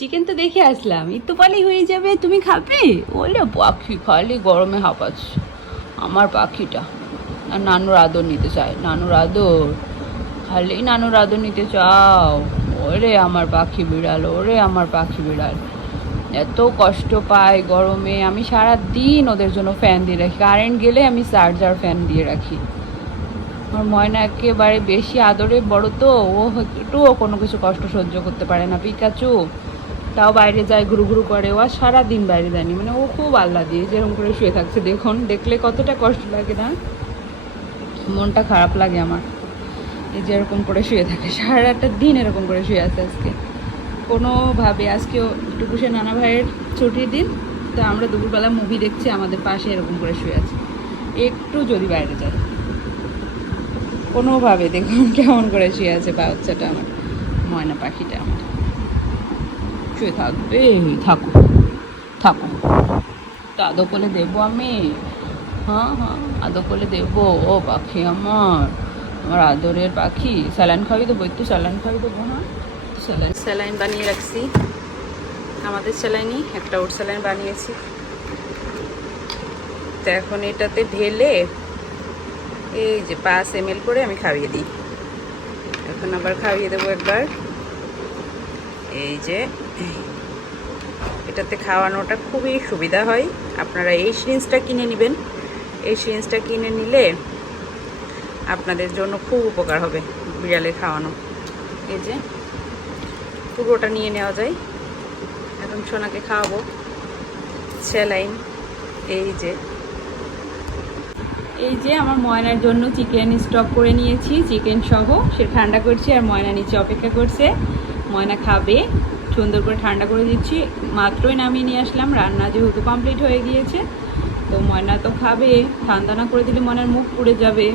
Chicken তো দেখে আসলাম। একটু পালি হয়ে যাবে, তুমি খাবে? ওলে পাখি খালি গরমে হাঁপাচ্ছে। আমার পাখিটা। আর নানুর আদর নিতে চায়। নানুর আদর। খালি নানুর আদর নিতে চাও। ওরে আমার পাখি বিড়াল, ওরে আমার পাখি বিড়াল। এত কষ্ট পায় গরমে। আমি সারা দিন ওদের জন্য ফ্যান দিয়ে রাখি। কারেন্ট গেলে আমি চার্জার ফ্যান দিয়ে রাখি। আমার ময়না একেবারে বেশি আদরে বড় তো। ও একটুও কোনো কিছু কষ্ট সহ্য করতে পারে না, পিকাচু। তাও বাইরে যায়, ঘুরু ঘুরু করে। ও আর সারাদিন বাইরে যায়নি। মানে ও খুব আল্লাহ দিয়ে যেরকম করে শুয়ে থাকছে। দেখুন, দেখলে কতটা কষ্ট লাগে না? মনটা খারাপ লাগে আমার। এই যে এরকম করে শুয়ে থাকে। সারাটা দিন এরকম করে শুয়ে আছে আজকে। কোনোভাবে আজকেও টুকুসে নানা ভাইয়ের ছুটির দিন, তো আমরা দুপুরবেলা মুভি দেখছি, আমাদের পাশে এরকম করে শুয়ে আছে। একটু যদি বাইরে যায়। কোনোভাবে দেখুন কেমন করে শুয়ে আছে বাচ্চাটা আমার, ময়না পাখিটা আমার। শুয়ে থাকবে। থাকো থাকো। তো আদৌ করে দেবো আমি। হ্যাঁ হ্যাঁ আদো করে দেবো। ও পাখি আমার আমার আদরের পাখি। স্যালাইন খাওয়াই দেবো, একটু স্যালাইন খাওয়াই দেবো হ্যাঁ? স্যালাইন। স্যালাইন বানিয়ে রাখছি। আমাদের স্যালাইনই, একটা ওর স্যালাইন বানিয়েছি। তো এখন এটাতে ঢেলে এই যে পাঁচ এম করে আমি খাইয়ে দিই। এখন আবার খাইয়ে দেবো একবার। এই যে এটাতে খাওয়ানোটা খুবই সুবিধা হয়। আপনারা এই সিরিঞ্জটা কিনে নেবেন। এই সিরিঞ্জটা কিনে নিলে আপনাদের জন্য খুব উপকার হবে বিড়ালে খাওয়ানো। এই যে, পুরোটা নিয়ে নেওয়া যায়। এখন সোনাকে খাওয়াবো। স্যালাইন, এই যে। এই যে আমার ময়নার জন্য চিকেন স্টক করে নিয়েছি। চিকেন সহ সে ঠান্ডা করছি আর ময়না নিচে অপেক্ষা করছে। ময়না খাবে। সুন্দর করে ঠান্ডা করে দিচ্ছি। মাত্রই নামিয়ে নিয়ে আসলাম। রান্না যেহেতু কমপ্লিট হয়ে গিয়েছে, তো ময়না তো খাবে। ঠান্ডা না করে দিলে মনের মুখ পুড়ে যাবে।